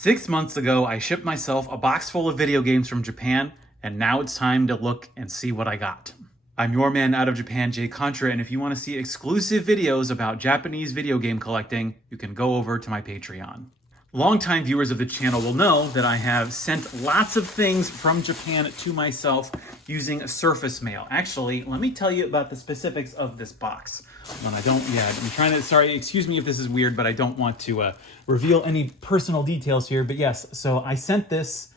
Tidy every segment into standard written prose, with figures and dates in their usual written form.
6 months ago, I shipped myself a box full of video games from Japan, and now it's time to look and see what I got. I'm your man out of Japan, Jay Contra, and if you want to see exclusive videos about Japanese video game collecting, you can go over to my Patreon. Longtime viewers of the channel will know that I have sent lots of things from Japan to myself using surface mail. Actually, let me tell you about the specifics of this box. When I don't, I'm trying to, sorry, excuse me if this is weird, but I don't want to reveal any personal details here. But yes, so I sent this.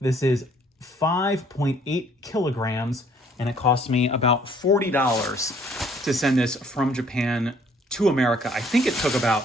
This is 5.8 kilograms, and it cost me about $40 to send this from Japan to America. I think it took about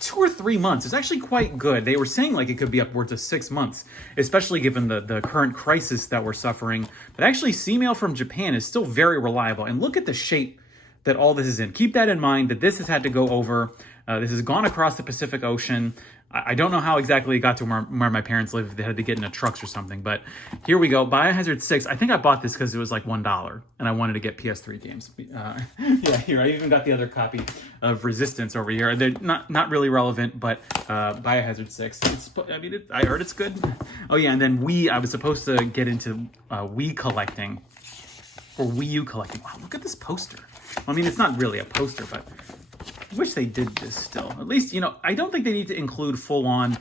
2 or 3 months. It's actually quite good. They were saying like it could be upwards of 6 months, especially given the current crisis that we're suffering. But actually, C-mail from Japan is still very reliable. And look at the shape that all this is in. Keep that in mind, that this has had to go over. This has gone across the Pacific Ocean. I don't know how exactly it got to where my parents live. They had to get into trucks or something. But here we go. Biohazard 6. I think I bought this because it was like $1, and I wanted to get PS3 games. Yeah, here. I even got the other copy of Resistance over here. They're not really relevant, but Biohazard 6. I heard it's good. Oh, yeah, and then Wii. I was supposed to get into Wii collecting, or Wii U collecting. Wow, look at this poster. I mean, it's not really a poster, but I wish they did this still. At least, I don't think they need to include full-on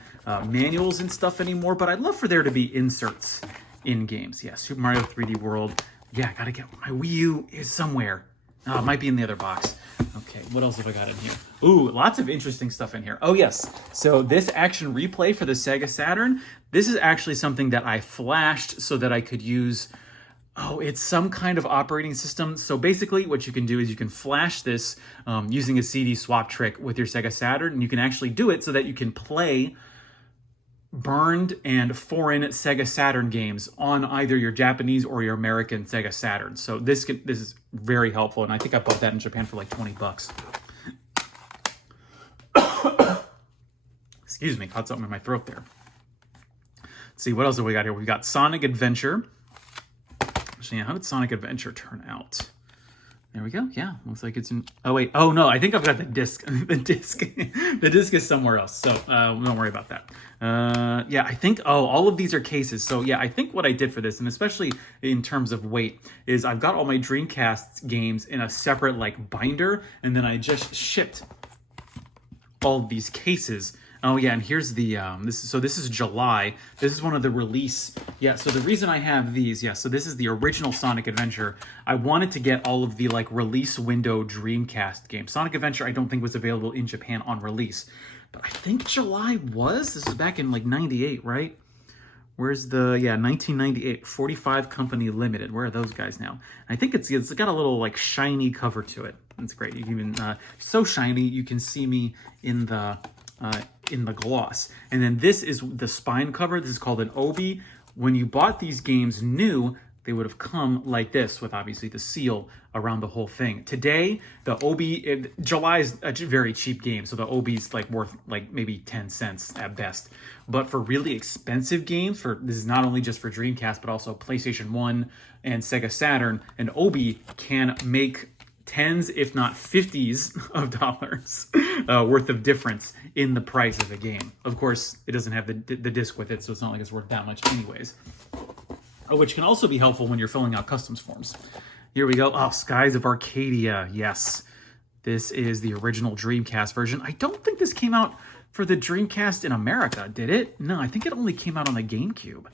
manuals and stuff anymore, but I'd love for there to be inserts in games. Yeah, Super Mario 3D World. Yeah, I gotta get my Wii U is somewhere. Oh, it might be in the other box. Okay, what else have I got in here? Ooh, lots of interesting stuff in here. Oh, yes. So this action replay for the Sega Saturn, this is actually something that I flashed so that I could use. Oh, it's some kind of operating system. So basically what you can do is you can flash this using a CD swap trick with your Sega Saturn, and you can actually do it so that you can play burned and foreign Sega Saturn games on either your Japanese or your American Sega Saturn. So this is very helpful, and I think I bought that in Japan for like $20. Excuse me, caught something in my throat there. Let's see, what else have we got here? We've got Sonic Adventure. Actually, how did Sonic Adventure turn out? There we go. Yeah, looks like it's in. Oh wait. Oh no, I think I've got the disc. the disc is somewhere else. So don't worry about that. Yeah, I think. Oh, all of these are cases. So yeah, I think what I did for this, and especially in terms of weight, is I've got all my Dreamcast games in a separate like binder, and then I just shipped all of these cases. Oh yeah, and here's the this is July. This is one of the release. Yeah, so the reason I have these, so this is the original Sonic Adventure. I wanted to get all of the like release window Dreamcast games. Sonic Adventure I don't think was available in Japan on release, but I think July was. This is back in like 98, right? Where's the 1998 45 Company Limited? Where are those guys now? I think it's got a little like shiny cover to it. It's great. You can even so shiny you can see me in the gloss. And then this is the spine cover. This is called an obi. When you bought these games new, they would have come like this with obviously the seal around the whole thing. Today, the obi, July is a very cheap game, so the obi's like worth like maybe 10 cents at best. But for really expensive games, this is not only just for Dreamcast, but also PlayStation 1 and Sega Saturn, an obi can make tens, if not 50s of dollars worth of difference in the price of a game. Of course, it doesn't have the disc with it, so it's not like it's worth that much anyways. Which can also be helpful when you're filling out customs forms. Here we go. Oh, Skies of Arcadia. Yes. This is the original Dreamcast version. I don't think this came out for the Dreamcast in America, did it? No, I think it only came out on the GameCube.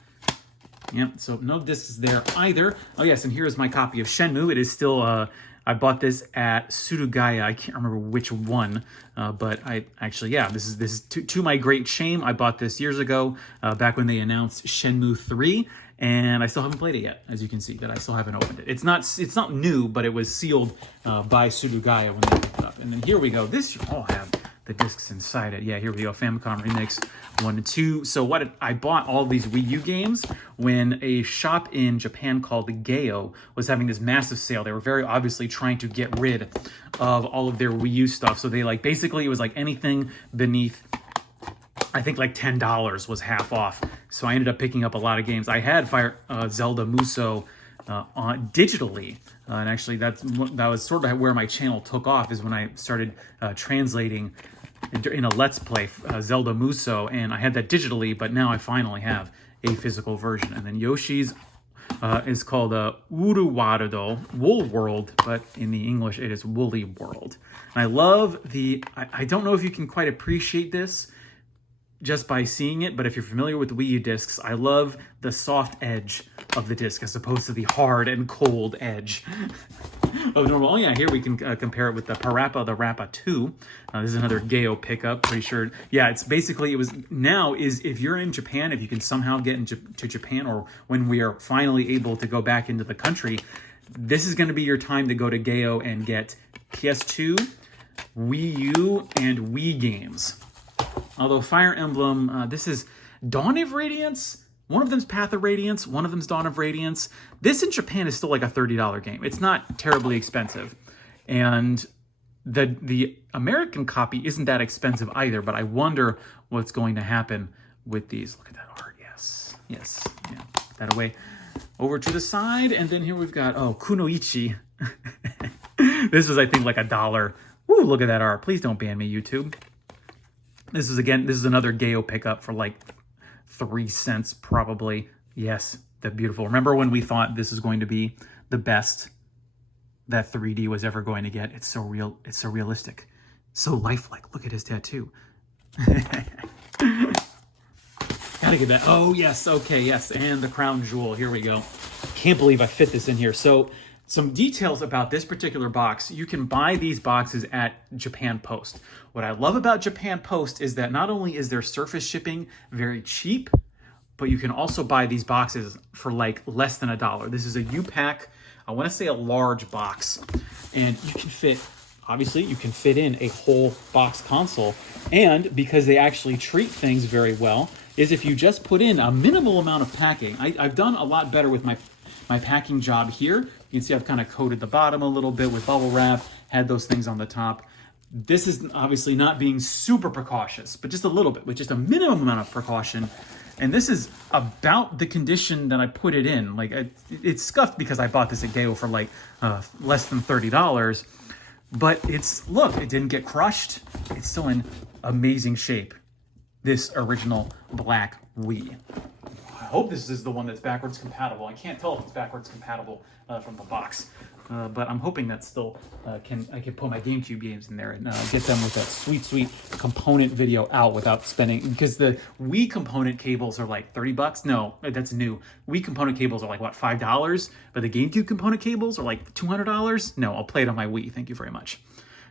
Yep, so no discs there either. Oh yes, and here's my copy of Shenmue. It is still I bought this at Surugaya. I can't remember which one, but I actually, this is to my great shame. I bought this years ago, back when they announced Shenmue 3, and I still haven't played it yet. As you can see, that I still haven't opened it. It's not new, but it was sealed by Surugaya when they picked it up. And then here we go. This you all have the discs inside it. Yeah, here we go. Famicom Remix 1 and 2. So I bought all these Wii U games when a shop in Japan called Gayo was having this massive sale. They were very obviously trying to get rid of all of their Wii U stuff. So they basically it was like anything beneath, I think like $10 was half off. So I ended up picking up a lot of games. I had Zelda Muso digitally, and actually that was sort of where my channel took off, is when I started translating in a Let's Play, Zelda Muso, and I had that digitally, but now I finally have a physical version. And then Yoshi's is called Uruwardo, Wool World, but in the English it is Woolly World. And I love I don't know if you can quite appreciate this just by seeing it, but if you're familiar with the Wii U discs, I love the soft edge of the disc as opposed to the hard and cold edge of normal. Oh yeah, here we can compare it with the Parappa the Rappa 2. This is another Gayo pickup, pretty sure. Yeah, it's basically, if you're in Japan, if you can somehow get into Japan, or when we are finally able to go back into the country, this is going to be your time to go to Gayo and get PS2, Wii U, and Wii games. Although Fire Emblem, this is Dawn of Radiance. One of them's Path of Radiance. One of them's Dawn of Radiance. This in Japan is still like a $30 game. It's not terribly expensive. And the American copy isn't that expensive either, but I wonder what's going to happen with these. Look at that art. Yes. Yes. Yeah. Put that away. Over to the side. And then here we've got, Kunoichi. This was, I think, like $1. Ooh, look at that art. Please don't ban me, YouTube. This is another Gayo pickup for like 3 cents probably. Yes, that beautiful. Remember when we thought this is going to be the best that 3D was ever going to get? It's so real. It's so realistic. So lifelike. Look at his tattoo. Gotta get that. Oh, yes. Okay, yes. And the crown jewel. Here we go. Can't believe I fit this in here. So some details about this particular box. You can buy these boxes at Japan Post. What I love about Japan Post is that not only is their surface shipping very cheap, but you can also buy these boxes for like less than $1. This is a U-Pack, I want to say a large box, and you can fit, obviously you can fit in a whole box console. And because they actually treat things very well, is if you just put in a minimal amount of packing. I've done a lot better with my packing job here. You can see I've kind of coated the bottom a little bit with bubble wrap, had those things on the top. This is obviously not being super precautious, but just a little bit, with just a minimum amount of precaution. And this is about the condition that I put it in. Like, it's scuffed because I bought this at Gayo for like less than $30. But look, it didn't get crushed. It's still in amazing shape. This original black Wii. I hope this is the one that's backwards compatible. I can't tell if it's backwards compatible from the box, but I'm hoping that still I can put my GameCube games in there and get them with that sweet component video out without spending, because the Wii component cables are like $30. No, that's new. Wii component cables are like what, $5, but the GameCube component cables are like $200. No, I'll play it on my Wii. Thank you very much.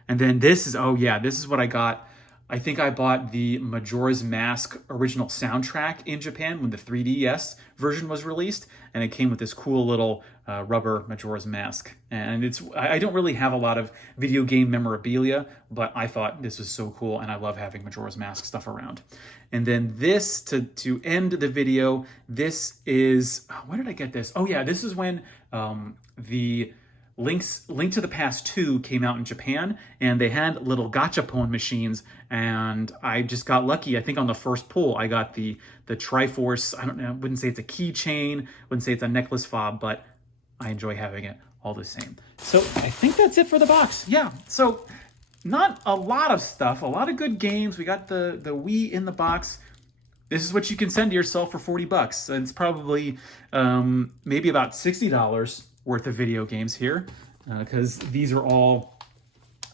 And then this is, oh yeah, this is what I got. I think I bought the Majora's Mask original soundtrack in Japan when the 3DS version was released, and it came with this cool little rubber Majora's Mask. And I don't really have a lot of video game memorabilia, but I thought this was so cool, and I love having Majora's Mask stuff around. And then this, to end the video, this is, where did I get this? Oh yeah, this is when the Link to the Past 2 came out in Japan, and they had little gachapon machines, and I just got lucky. I think on the first pull, I got the Triforce. I don't know, I wouldn't say it's a keychain, wouldn't say it's a necklace fob, but I enjoy having it all the same. So I think that's it for the box. Yeah, so not a lot of stuff, a lot of good games. We got the Wii in the box. This is what you can send to yourself for $40. It's probably maybe about $60 worth of video games here, because these are all,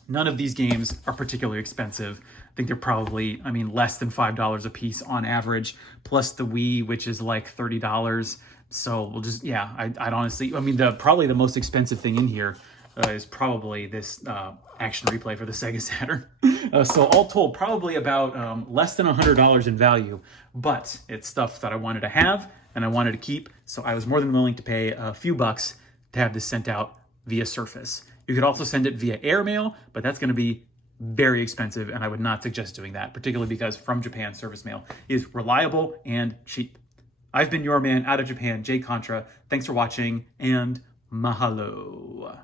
none of these games are particularly expensive. I think they're probably, less than $5 a piece on average, plus the Wii, which is like $30. So we'll just, yeah, I'd honestly, probably the most expensive thing in here is probably this action replay for the Sega Saturn. So all told, probably about less than $100 in value, but it's stuff that I wanted to have and I wanted to keep, so I was more than willing to pay a few bucks to have this sent out via Surface. You could also send it via airmail, but that's going to be very expensive, and I would not suggest doing that, particularly because from Japan, Surface Mail is reliable and cheap. I've been your man out of Japan, Jay Contra. Thanks for watching, and mahalo.